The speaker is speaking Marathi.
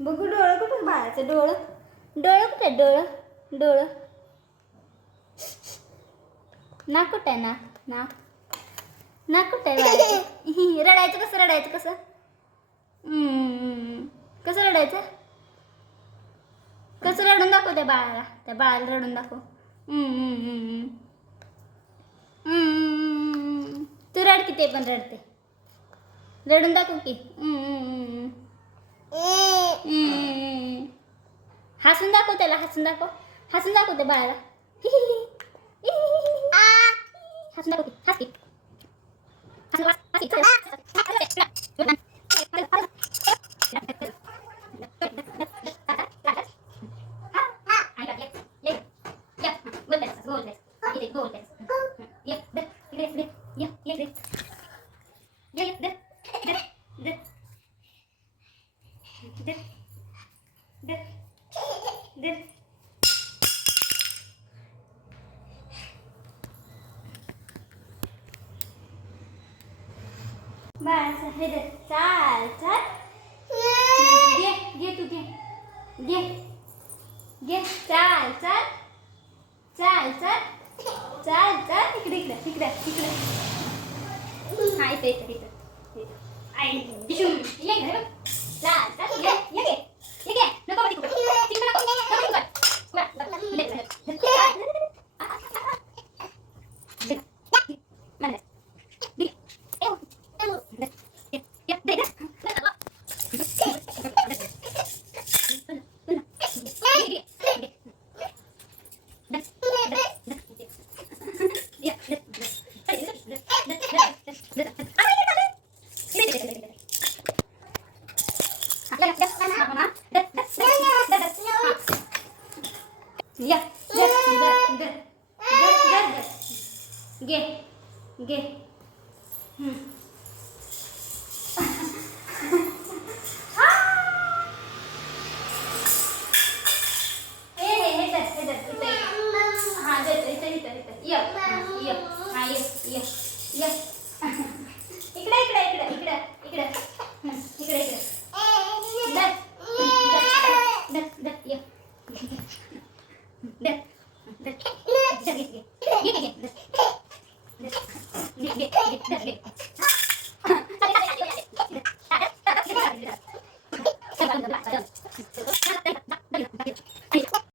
बघू डोळं कुठं बाळाचं डोळं डोळं कुठे डोळं डोळं नाक कुठे आहे नाक नाक कुठे आहे बाळाचं रडायचं कसं कसं रडायचं कसं रडून दाखव त्या बाळाला रडून दाखव तू रड की ते पण रडते रडून दाखव की हसून दाखव त्याला हसून दाखव त्या बाळाला हसून दाखव हस की बाळाचं हे दे चाल चाल घे तू घे चाल चाल चाल चाल चाल चाल तिकडे हा इथं आई ये घे चाल चाल ये नको घे इकडे